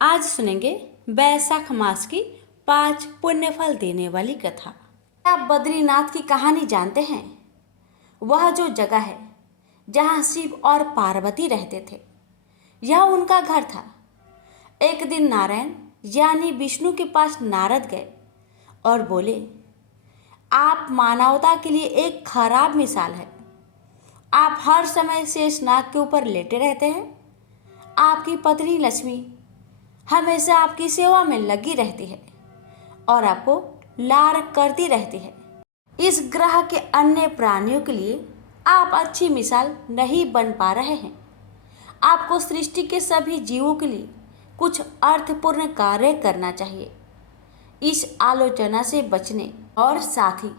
आज सुनेंगे बैसाख मास की 5 पुण्य फल देने वाली कथा। आप बद्रीनाथ की कहानी जानते हैं? वह जो जगह है जहाँ शिव और पार्वती रहते थे, यह उनका घर था। एक दिन नारायण यानी विष्णु के पास नारद गए और बोले, आप मानवता के लिए एक खराब मिसाल है। आप हर समय शेषनाग के ऊपर लेटे रहते हैं। आपकी पत्नी लक्ष्मी हमेशा आपकी सेवा में लगी रहती है और आपको लाड़ करती रहती है। इस ग्रह के अन्य प्राणियों के लिए आप अच्छी मिसाल नहीं बन पा रहे हैं। आपको सृष्टि के सभी जीवों के लिए कुछ अर्थपूर्ण कार्य करना चाहिए। इस आलोचना से बचने और साथ ही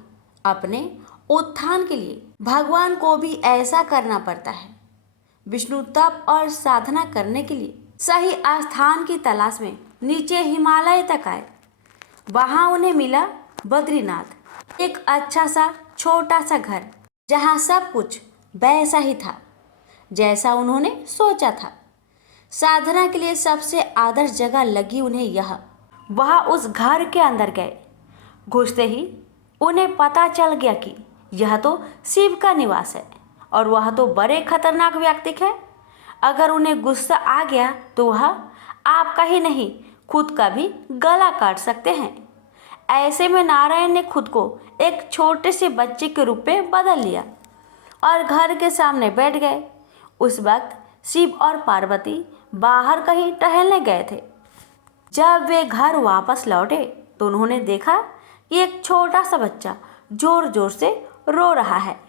अपने उत्थान के लिए भगवान को भी ऐसा करना पड़ता है। विष्णु तप और साधना करने के लिए सही स्थान की तलाश में नीचे हिमालय तक आए। वहां उन्हें मिला बद्रीनाथ, एक अच्छा सा छोटा सा घर जहां सब कुछ वैसा ही था जैसा उन्होंने सोचा था। साधना के लिए सबसे आदर्श जगह लगी उन्हें यह। वह उस घर के अंदर गए। घुसते ही उन्हें पता चल गया कि यह तो शिव का निवास है और वह तो बड़े खतरनाक व्यक्ति है। अगर उन्हें गुस्सा आ गया तो वह आपका ही नहीं, खुद का भी गला काट सकते हैं। ऐसे में नारायण ने खुद को एक छोटे से बच्चे के रूप में बदल लिया और घर के सामने बैठ गए। उस वक्त शिव और पार्वती बाहर कहीं टहलने गए थे। जब वे घर वापस लौटे तो उन्होंने देखा कि एक छोटा सा बच्चा जोर जोर से रो रहा है।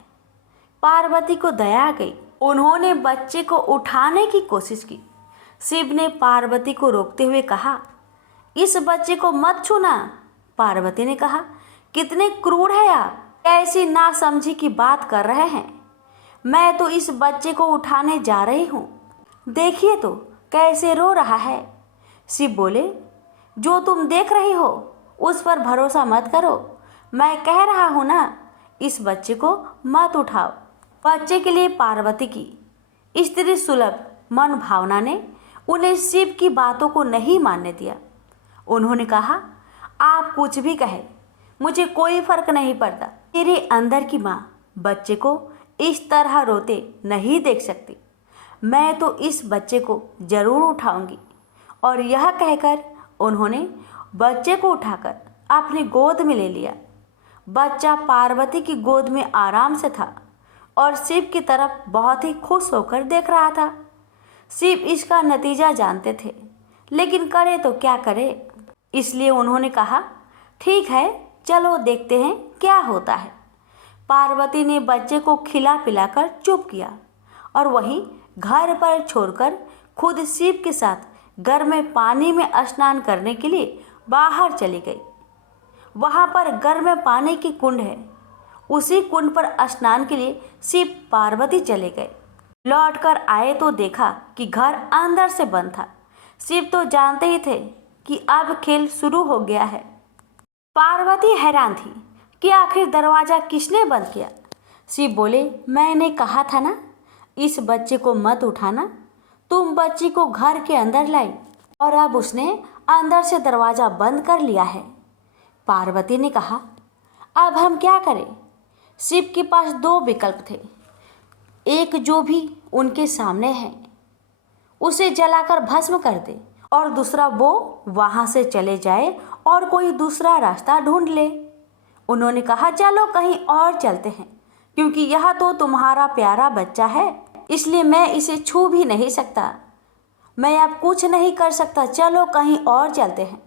पार्वती को दया आ गई। उन्होंने बच्चे को उठाने की कोशिश की। शिव ने पार्वती को रोकते हुए कहा, इस बच्चे को मत छूना। पार्वती ने कहा, कितने क्रूर है आप, कैसी नासमझी की बात कर रहे हैं। मैं तो इस बच्चे को उठाने जा रही हूँ, देखिए तो कैसे रो रहा है। शिव बोले, जो तुम देख रही हो उस पर भरोसा मत करो। मैं कह रहा हूँ ना, इस बच्चे को मत उठाओ। बच्चे के लिए पार्वती की स्त्री सुलभ मन भावना ने उन्हें शिव की बातों को नहीं मानने दिया। उन्होंने कहा, आप कुछ भी कहे, मुझे कोई फर्क नहीं पड़ता। मेरे अंदर की माँ बच्चे को इस तरह रोते नहीं देख सकती। मैं तो इस बच्चे को जरूर उठाऊंगी। और यह कहकर उन्होंने बच्चे को उठाकर अपनी गोद में ले लिया। बच्चा पार्वती की गोद में आराम से था और शिव की तरफ बहुत ही खुश होकर देख रहा था। शिव इसका नतीजा जानते थे, लेकिन करे तो क्या करे। इसलिए उन्होंने कहा, ठीक है, चलो देखते हैं क्या होता है। पार्वती ने बच्चे को खिला पिलाकर चुप किया और वहीं घर पर छोड़कर खुद शिव के साथ गर्म पानी में स्नान करने के लिए बाहर चली गई। वहां पर गर्म पानी की कुंड है। उसी कुंड पर स्नान के लिए शिव पार्वती चले गए। लौटकर आए तो देखा कि घर अंदर से बंद था। शिव तो जानते ही थे कि अब खेल शुरू हो गया है। पार्वती हैरान थी कि आखिर दरवाजा किसने बंद किया। शिव बोले, मैंने कहा था ना, इस बच्चे को मत उठाना। तुम बच्ची को घर के अंदर लाई और अब उसने अंदर से दरवाजा बंद कर लिया है। पार्वती ने कहा, अब हम क्या करें। शिव के पास 2 विकल्प थे। एक जो भी उनके सामने है उसे जलाकर भस्म कर दे, और दूसरा वो वहां से चले जाए और कोई दूसरा रास्ता ढूंढ ले। उन्होंने कहा, चलो कहीं और चलते हैं, क्योंकि यह तो तुम्हारा प्यारा बच्चा है, इसलिए मैं इसे छू भी नहीं सकता। मैं अब कुछ नहीं कर सकता, चलो कहीं और चलते हैं।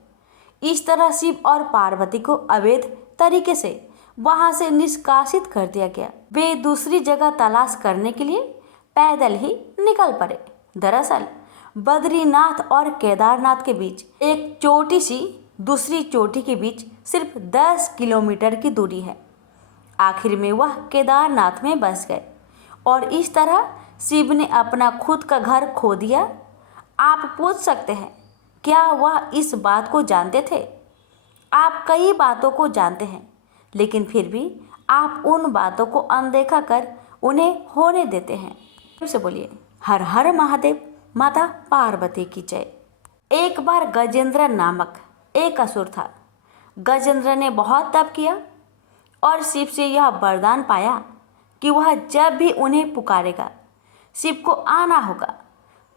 इस तरह शिव और पार्वती को अवैध तरीके से वहां से निष्कासित कर दिया गया। वे दूसरी जगह तलाश करने के लिए पैदल ही निकल पड़े। दरअसल बद्रीनाथ और केदारनाथ के बीच एक चोटी सी दूसरी चोटी के बीच सिर्फ 10 किलोमीटर की दूरी है। आखिर में वह केदारनाथ में बस गए और इस तरह शिव ने अपना खुद का घर खो दिया। आप पूछ सकते हैं, क्या वह इस बात को जानते थे? आप कई बातों को जानते हैं, लेकिन फिर भी आप उन बातों को अनदेखा कर उन्हें होने देते हैं। फिर से बोलिए, हर हर महादेव। माता पार्वती की जय। एक बार गजेंद्र नामक एक असुर था। गजेंद्र ने बहुत तप किया और शिव से यह वरदान पाया कि वह जब भी उन्हें पुकारेगा शिव को आना होगा।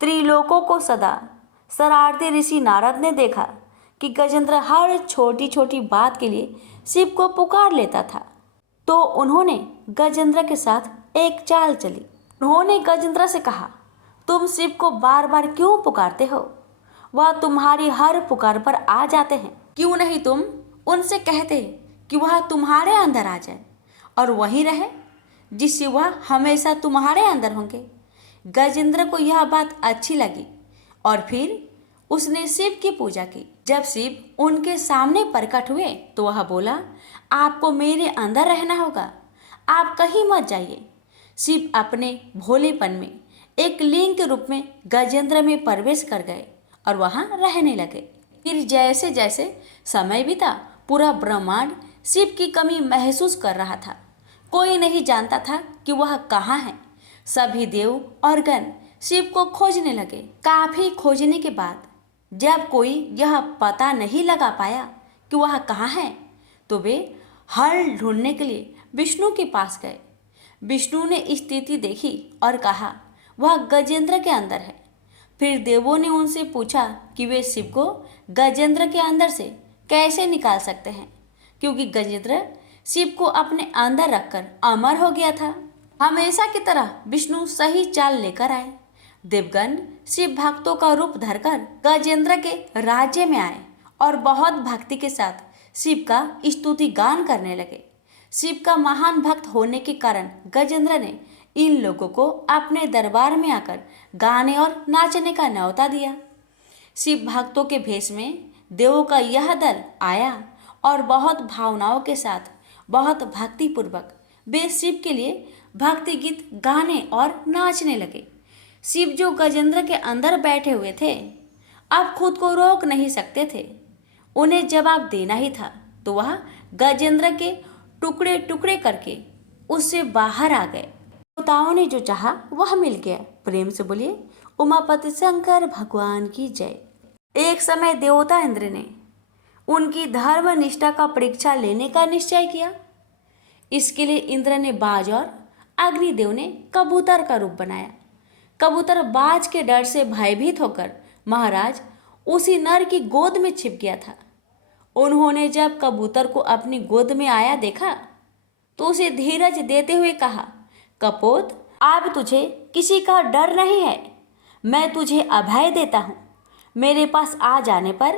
त्रिलोकों को सदा शरारती ऋषि नारद ने देखा कि गजेंद्र हर छोटी छोटी बात के लिए शिव को पुकार लेता था, तो उन्होंने गजेंद्र के साथ एक चाल चली। उन्होंने गजेंद्र से कहा, तुम शिव को बार बार क्यों पुकारते हो? वह तुम्हारी हर पुकार पर आ जाते हैं। क्यों नहीं तुम उनसे कहते कि वह तुम्हारे अंदर आ जाए और वहीं रहे, जिससे वह हमेशा तुम्हारे अंदर होंगे। गजेंद्र को यह बात अच्छी लगी और फिर उसने शिव की पूजा की। जब शिव उनके सामने प्रकट हुए तो वह बोला, आपको मेरे अंदर रहना होगा, आप कहीं मत जाइए। शिव अपने भोलेपन में एक लिंग के रूप में गजेंद्र में प्रवेश कर गए और वहां रहने लगे। फिर जैसे जैसे समय बीता, पूरा ब्रह्मांड शिव की कमी महसूस कर रहा था। कोई नहीं जानता था कि वह कहाँ है। सभी देव और गण शिव को खोजने लगे। काफी खोजने के बाद जब कोई यह पता नहीं लगा पाया कि वह कहाँ है, तो वे हल ढूंढने के लिए विष्णु के पास गए। विष्णु ने स्थिति देखी और कहा, वह गजेंद्र के अंदर है। फिर देवों ने उनसे पूछा कि वे शिव को गजेंद्र के अंदर से कैसे निकाल सकते हैं, क्योंकि गजेंद्र शिव को अपने अंदर रखकर अमर हो गया था। हमेशा की तरह विष्णु सही चाल लेकर आए। देवगण शिव भक्तों का रूप धरकर गजेंद्र के राज्य में आए और बहुत भक्ति के साथ शिव का स्तुति गान करने लगे। शिव का महान भक्त होने के कारण गजेंद्र ने इन लोगों को अपने दरबार में आकर गाने और नाचने का न्योता दिया। शिव भक्तों के भेष में देवों का यह दल आया और बहुत भावनाओं के साथ, बहुत भक्तिपूर्वक वे शिव के लिए भक्ति गीत गाने और नाचने लगे। शिव जो गजेंद्र के अंदर बैठे हुए थे, अब खुद को रोक नहीं सकते थे। उन्हें जवाब देना ही था, तो वह गजेंद्र के टुकड़े टुकड़े करके उससे बाहर आ गए। देवताओं ने जो चाहा वह मिल गया। प्रेम से बोलिए उमापति शंकर भगवान की जय। एक समय देवता इंद्र ने उनकी धर्म निष्ठा का परीक्षा लेने का निश्चय किया। इसके लिए इंद्र ने बाज और अग्निदेव ने कबूतर का रूप बनाया। कबूतर बाज के डर से भयभीत होकर महाराज उसी नर की गोद में छिप गया था। उन्होंने जब कबूतर को अपनी गोद में आया देखा तो उसे धीरज देते हुए कहा, कपोत, अब तुझे किसी का डर नहीं है, मैं तुझे अभय देता हूँ। मेरे पास आ जाने पर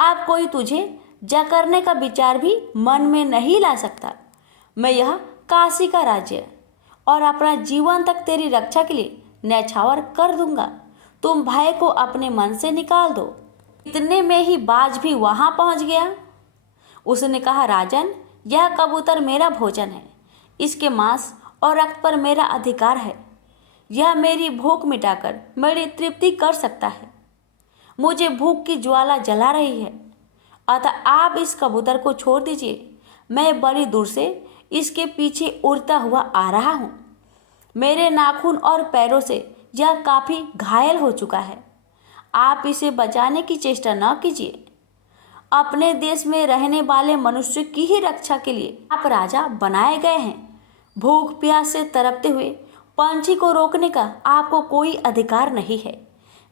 अब कोई तुझे जकड़ने का विचार भी मन में नहीं ला सकता। मैं यह काशी का राज्य और अपना जीवन तक तेरी रक्षा के लिए न्यौछावर कर दूंगा। तुम भय को अपने मन से निकाल दो। इतने में ही बाज भी वहां पहुंच गया। उसने कहा, राजन, यह कबूतर मेरा भोजन है, इसके मांस और रक्त पर मेरा अधिकार है। यह मेरी भूख मिटाकर मेरी तृप्ति कर सकता है। मुझे भूख की ज्वाला जला रही है, अतः आप इस कबूतर को छोड़ दीजिए। मैं बड़ी दूर से इसके पीछे उड़ता हुआ आ रहा हूँ। मेरे नाखून और पैरों से यह काफ़ी घायल हो चुका है। आप इसे बचाने की चेष्टा न कीजिए। अपने देश में रहने वाले मनुष्य की ही रक्षा के लिए आप राजा बनाए गए हैं। भूख प्यास से तड़पते हुए पंछी को रोकने का आपको कोई अधिकार नहीं है।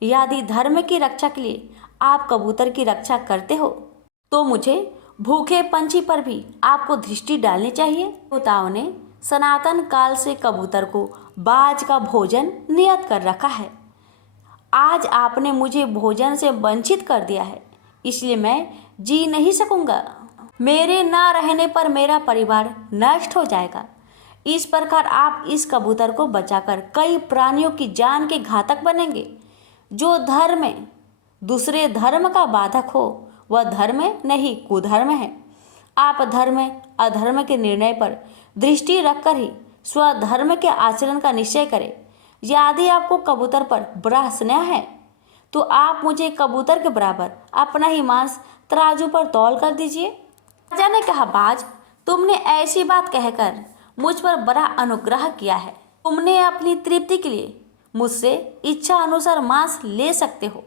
यदि धर्म की रक्षा के लिए आप कबूतर की रक्षा करते हो, तो मुझे भूखे पंछी पर भी आपको दृष्टि डालनी चाहिए। देवताओं ने सनातन काल से कबूतर को बाज का भोजन नियत कर रखा है। आज आपने मुझे भोजन से वंचित कर दिया है, इसलिए मैं जी नहीं सकूंगा। मेरे ना रहने पर मेरा परिवार नष्ट हो जाएगा। इस प्रकार आप इस कबूतर को बचाकर कई प्राणियों की जान के घातक बनेंगे। जो धर्म में दूसरे धर्म का बाधक हो वह धर्म नहीं कुधर्म है। आप धर्म अधर्म के निर्णय पर दृष्टि रखकर ही स्वधर्म के आचरण का निश्चय करें। यदि आपको कबूतर पर बड़ा स्नेह है तो आप मुझे कबूतर के बराबर अपना ही मांस तराजू पर तौल कर दीजिए। राजा ने कहा, बाज, तुमने ऐसी बात कहकर मुझ पर बड़ा अनुग्रह किया है। तुमने अपनी तृप्ति के लिए मुझसे इच्छा अनुसार मांस ले सकते हो।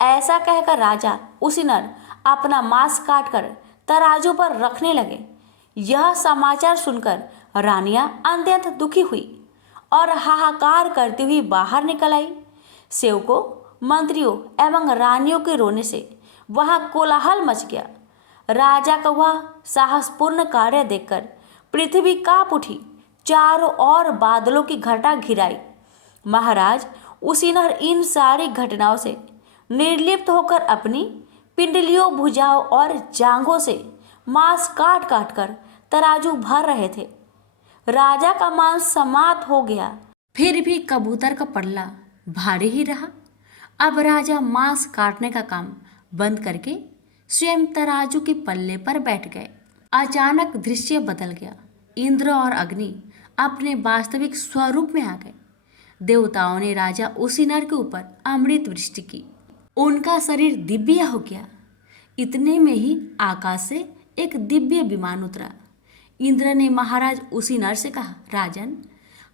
ऐसा कहकर राजा उसी नर अपना मांस काटकर तराजू पर रखने लगे। यह समाचार सुनकर रानियां अत्यंत दुखी हुई और हाहाकार करती हुई बाहर निकल आई। सेवकों, मंत्रियों एवं रानियों के रोने से वहां कोलाहल मच गया। राजा का वह साहसपूर्ण कार्य देखकर पृथ्वी कांप उठी। चारों ओर बादलों की घटा घिराई। महाराज उसीनर इन सारी घटनाओं से निर्लिप्त होकर अपनी पिंडलियों, भुजाओं और जांघों से मांस काट काट कर तराजू भर रहे थे। राजा का मांस समाप्त हो गया, फिर भी कबूतर का पल्ला भारी ही रहा। अब राजा मांस काटने का काम बंद करके स्वयं तराजू के पल्ले पर बैठ गए। अचानक दृश्य बदल गया। इंद्र और अग्नि अपने वास्तविक स्वरूप में आ गए। देवताओं ने राजा उसीनर के ऊपर अमृत वृष्टि की। उनका शरीर दिव्य हो गया। इतने में ही आकाश से एक दिव्य विमान उतरा। इंद्र ने महाराज उसीनर से कहा, राजन,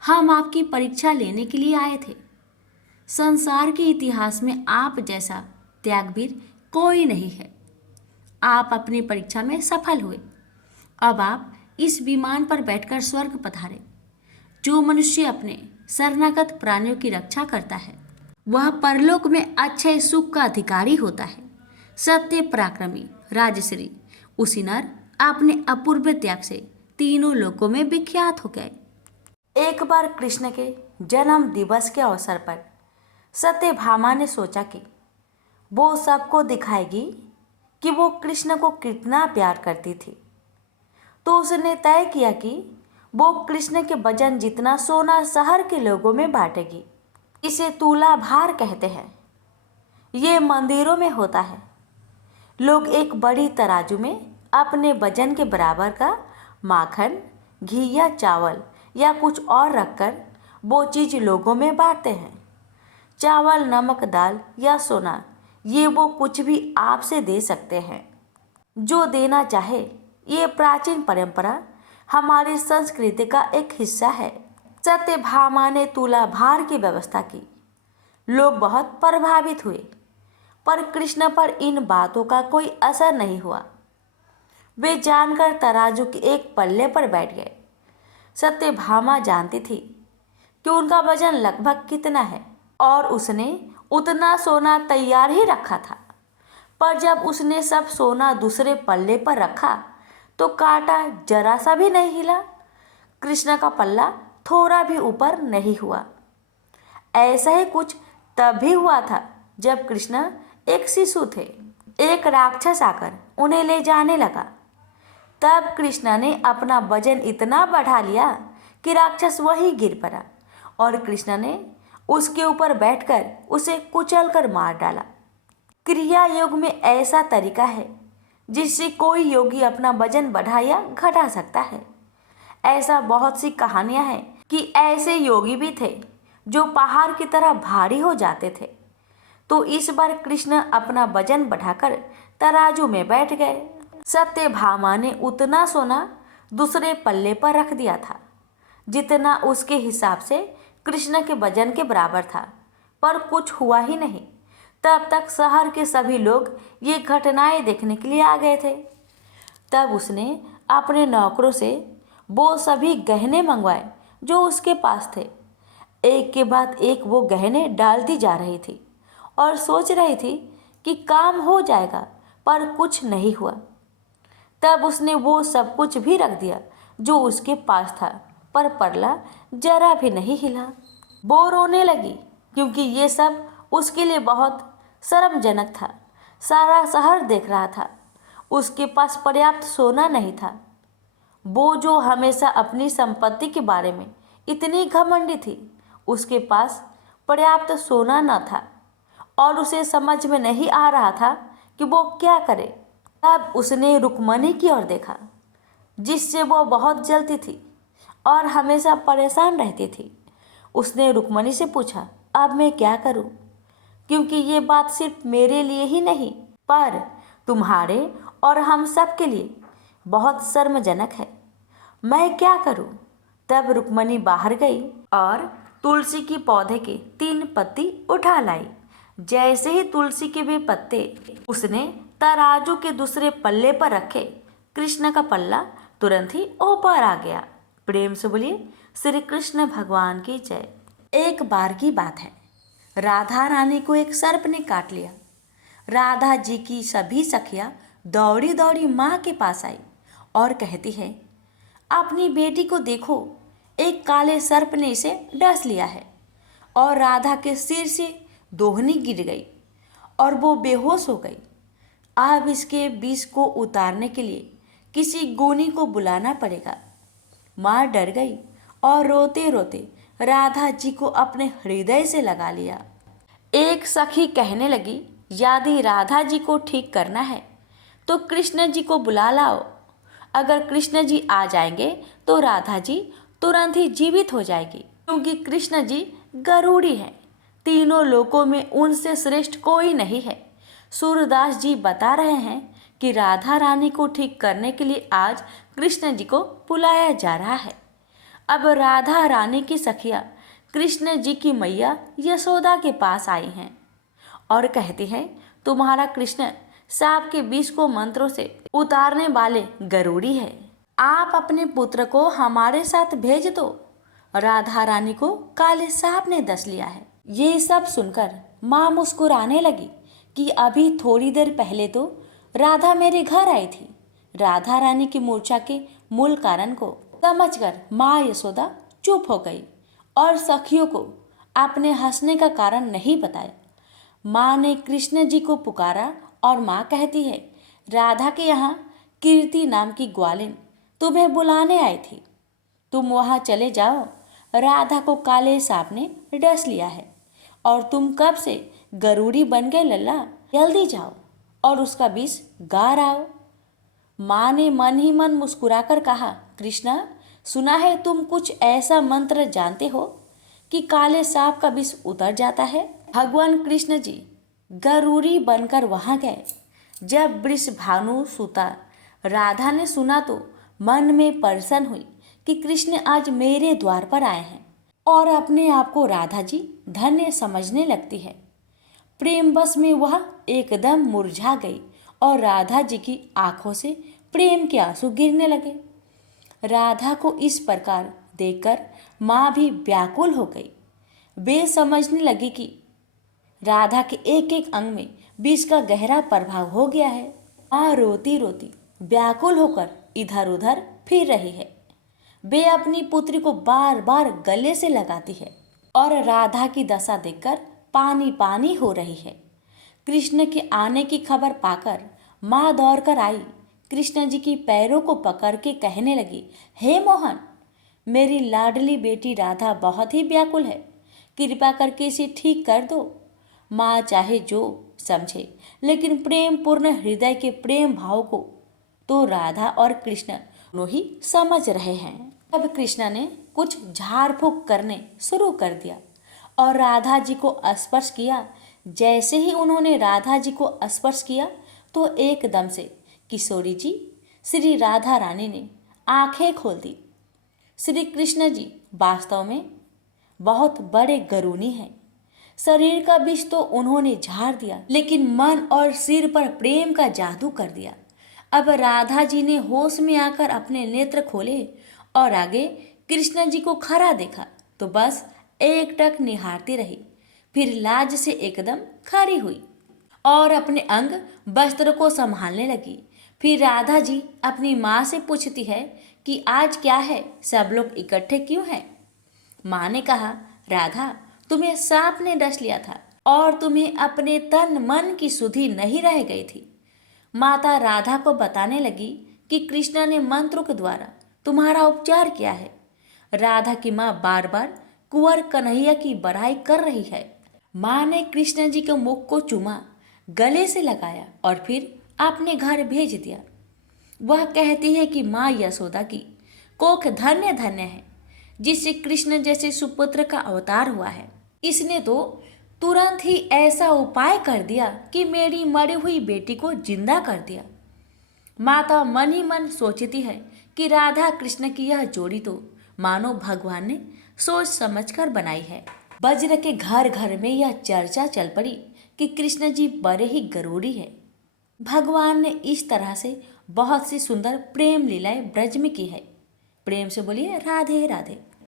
हम आपकी परीक्षा लेने के लिए आए थे। संसार के इतिहास में आप जैसा त्यागवीर कोई नहीं है। आप अपनी परीक्षा में सफल हुए। अब आप इस विमान पर बैठकर स्वर्ग पधारे। जो मनुष्य अपने शरणागत प्राणियों की रक्षा करता है वह परलोक में अच्छे सुख का अधिकारी होता है। सत्य पराक्रमी राजश्री उसीनर अपने अपूर्व त्याग से तीनों लोकों में विख्यात हो गए। एक बार कृष्ण के जन्म दिवस के अवसर पर सत्यभामा ने सोचा कि वो सबको दिखाएगी कि वो कृष्ण को कितना प्यार करती थी। तो उसने तय किया कि वो कृष्ण के वजन जितना सोना शहर के लोगों में बांटेगी। इसे तुला भार कहते हैं। ये मंदिरों में होता है। लोग एक बड़ी तराजू में अपने वजन के बराबर का माखन, घी या चावल या कुछ और रखकर वो चीज़ लोगों में बांटते हैं। चावल, नमक, दाल या सोना, ये वो कुछ भी आपसे दे सकते हैं जो देना चाहे। ये प्राचीन परंपरा हमारी संस्कृति का एक हिस्सा है। सत्यभामा ने तुला भार की व्यवस्था की। लोग बहुत प्रभावित हुए, पर कृष्ण पर इन बातों का कोई असर नहीं हुआ। वे जानकर तराजू के एक पल्ले पर बैठ गए। सत्यभामा जानती थी कि उनका वजन लगभग कितना है और उसने उतना सोना तैयार ही रखा था। पर जब उसने सब सोना दूसरे पल्ले पर रखा तो कांटा जरा सा भी नहीं हिला। कृष्ण का पल्ला थोड़ा भी ऊपर नहीं हुआ। ऐसा ही कुछ तब भी हुआ था जब कृष्ण एक शिशु थे। एक राक्षस आकर उन्हें ले जाने लगा। तब कृष्ण ने अपना वजन इतना बढ़ा लिया कि राक्षस वहीं गिर पड़ा और कृष्ण ने उसके ऊपर बैठकर उसे कुचलकर मार डाला। क्रिया योग में ऐसा तरीका है जिससे कोई योगी अपना वजन बढ़ा या घटा सकता है। ऐसा बहुत सी कहानियां हैं कि ऐसे योगी भी थे जो पहाड़ की तरह भारी हो जाते थे। तो इस बार कृष्ण अपना वजन बढ़ाकर तराजू में बैठ गए। सत्यभामा ने उतना सोना दूसरे पल्ले पर रख दिया था जितना उसके हिसाब से कृष्ण के वजन के बराबर था, पर कुछ हुआ ही नहीं। तब तक शहर के सभी लोग ये घटनाएं देखने के लिए आ गए थे। तब उसने अपने नौकरों से वो सभी गहने मंगवाए जो उसके पास थे। एक के बाद एक वो गहने डालती जा रही थी और सोच रही थी कि काम हो जाएगा, पर कुछ नहीं हुआ। तब उसने वो सब कुछ भी रख दिया जो उसके पास था, पर पल्ला जरा भी नहीं हिला। वो रोने लगी क्योंकि ये सब उसके लिए बहुत शर्मजनक था। सारा शहर देख रहा था। उसके पास पर्याप्त सोना नहीं था। वो जो हमेशा अपनी संपत्ति के बारे में इतनी घमंडी थी, उसके पास पर्याप्त सोना न था और उसे समझ में नहीं आ रहा था कि वो क्या करे। तब उसने रुक्मणी की ओर देखा, जिससे वो बहुत जलती थी और हमेशा परेशान रहती थी। उसने रुक्मणी से पूछा, अब मैं क्या करूं? क्योंकि ये बात सिर्फ मेरे लिए ही नहीं, पर तुम्हारे और हम सब के लिए बहुत शर्मजनक है। मैं क्या करूं? तब रुक्मणी बाहर गई और तुलसी की पौधे के 3 पत्ती उठा लाई। जैसे ही तुलसी के वे पत्ते उसने तराजू के दूसरे पल्ले पर रखे, कृष्ण का पल्ला तुरंत ही ऊपर आ गया। प्रेम से बोलिए श्री कृष्ण भगवान की जय। एक बार की बात है, राधा रानी को एक सर्प ने काट लिया। राधा जी की सभी सखियां दौड़ी दौड़ी माँ के पास आई और कहती है, अपनी बेटी को देखो, एक काले सर्प ने इसे डस लिया है। और राधा के सिर से दोहनी गिर गई और वो बेहोश हो गई। अब इसके विष को उतारने के लिए किसी गुनी को बुलाना पड़ेगा। माँ डर गई और रोते रोते राधा जी को अपने हृदय से लगा लिया। एक सखी कहने लगी, यदि राधा जी को ठीक करना है तो कृष्ण जी को बुला लाओ। अगर कृष्ण जी आ जाएंगे तो राधा जी तुरंत ही जीवित हो जाएगी, क्योंकि कृष्ण जी गरुड़ी हैं। तीनों लोकों में उनसे श्रेष्ठ कोई नहीं है। सूरदास जी बता रहे हैं कि राधा रानी को ठीक करने के लिए आज कृष्ण जी को बुलाया जा रहा है। अब राधा रानी की सखियाँ कृष्ण जी की मैया यशोदा के पास आई हैं और कहती हैं, तुम्हारा कृष्ण सांप के विष को मंत्रों से उतारने वाले गरुड़ी है, आप अपने पुत्र को हमारे साथ भेज दो। राधा रानी को काले सांप ने डस लिया है। ये सब सुनकर माँ मुस्कुराने लगी कि अभी थोड़ी देर पहले तो राधा मेरे घर आई थी। राधा रानी की मूर्छा के मूल कारण को समझकर माँ यशोदा चुप हो गई और सखियों को अपने हंसने का कारण नहीं बताया। माँ ने कृष्ण जी को पुकारा और माँ कहती है, राधा के यहाँ कीर्ति नाम की ग्वालिन तुम्हें बुलाने आई थी, तुम वहाँ चले जाओ। राधा को काले सांप ने डस लिया है और तुम कब से गरुड़ी बन गए लल्ला, जल्दी जाओ और उसका विष गार आओ। माँ ने मन ही मन मुस्कुराकर कहा, कृष्णा, सुना है तुम कुछ ऐसा मंत्र जानते हो कि काले सांप का विष उतर जाता है। भगवान कृष्ण जी गरुड़ी बनकर वहां गए। जब वृषभानु सुता राधा ने सुना तो मन में प्रसन्न हुई कि कृष्ण आज मेरे द्वार पर आए हैं और अपने आप को राधा जी धन्य समझने लगती है। प्रेम बस में वह एकदम मुरझा गई और राधा जी की आंखों से प्रेम के आंसू गिरने लगे। राधा को इस प्रकार देखकर माँ भी व्याकुल हो गई। वे समझने लगी कि राधा के एक एक अंग में विष का गहरा प्रभाव हो गया है। माँ रोती रोती व्याकुल होकर इधर उधर फिर रही है। वे अपनी पुत्री को बार बार गले से लगाती है और राधा की दशा देखकर पानी पानी हो रही है। कृष्ण के आने की खबर पाकर माँ दौड़कर आई, कृष्ण जी की पैरों को पकड़ के कहने लगी, हे मोहन, मेरी लाडली बेटी राधा बहुत ही व्याकुल है, कृपा करके इसे ठीक कर दो। माँ चाहे जो समझे, लेकिन प्रेम पूर्ण हृदय के प्रेम भाव को तो राधा और कृष्ण दोनों ही समझ रहे हैं। तब कृष्ण ने कुछ झाड़ फूक करने शुरू कर दिया और राधा जी को स्पर्श किया। जैसे ही उन्होंने राधा जी को स्पर्श किया तो एकदम से किशोरी जी श्री राधा रानी ने आंखें खोल दी। श्री कृष्ण जी वास्तव में बहुत बड़े गरुणी हैं। शरीर का विष तो उन्होंने झाड़ दिया, लेकिन मन और सिर पर प्रेम का जादू कर दिया। अब राधा जी ने होश में आकर अपने नेत्र खोले और आगे कृष्ण जी को खड़ा देखा तो बस एकटक निहारती रही। फिर लाज से एकदम खड़ी हुई और अपने अंग वस्त्र को संभालने लगी। फिर राधा जी अपनी माँ से पूछती है कि आज क्या है, सब लोग इकट्ठे क्यों हैं। माँ ने कहा, राधा, तुम्हें सांप ने डस लिया था और तुम्हें अपने तन मन की सुधि नहीं रह गई थी। माता राधा को बताने लगी कि कृष्ण ने मंत्रों के द्वारा तुम्हारा उपचार किया है। राधा की माँ बार बार कुंवर कन्हैया की बड़ाई कर रही है। माँ ने कृष्ण जी के मुख को चूमा, गले से लगाया और फिर अपने घर भेज दिया। वह कहती है कि माँ यशोदा की कोख धन्य धन्य है, जिससे कृष्ण जैसे सुपुत्र का अवतार हुआ है। इसने तो तुरंत ही ऐसा उपाय कर दिया कि मेरी मरी हुई बेटी को जिंदा कर दिया। माता मन ही मन सोचती है कि राधा कृष्ण की यह जोड़ी तो मानो भगवान ने सोच समझकर बनाई है। वज्र के घर घर में यह चर्चा चल पड़ी कि कृष्ण जी बड़े ही गरूरी है। भगवान ने इस तरह से बहुत सी सुंदर प्रेम लीलाएं ब्रज में की है। प्रेम से बोलिए राधे राधे।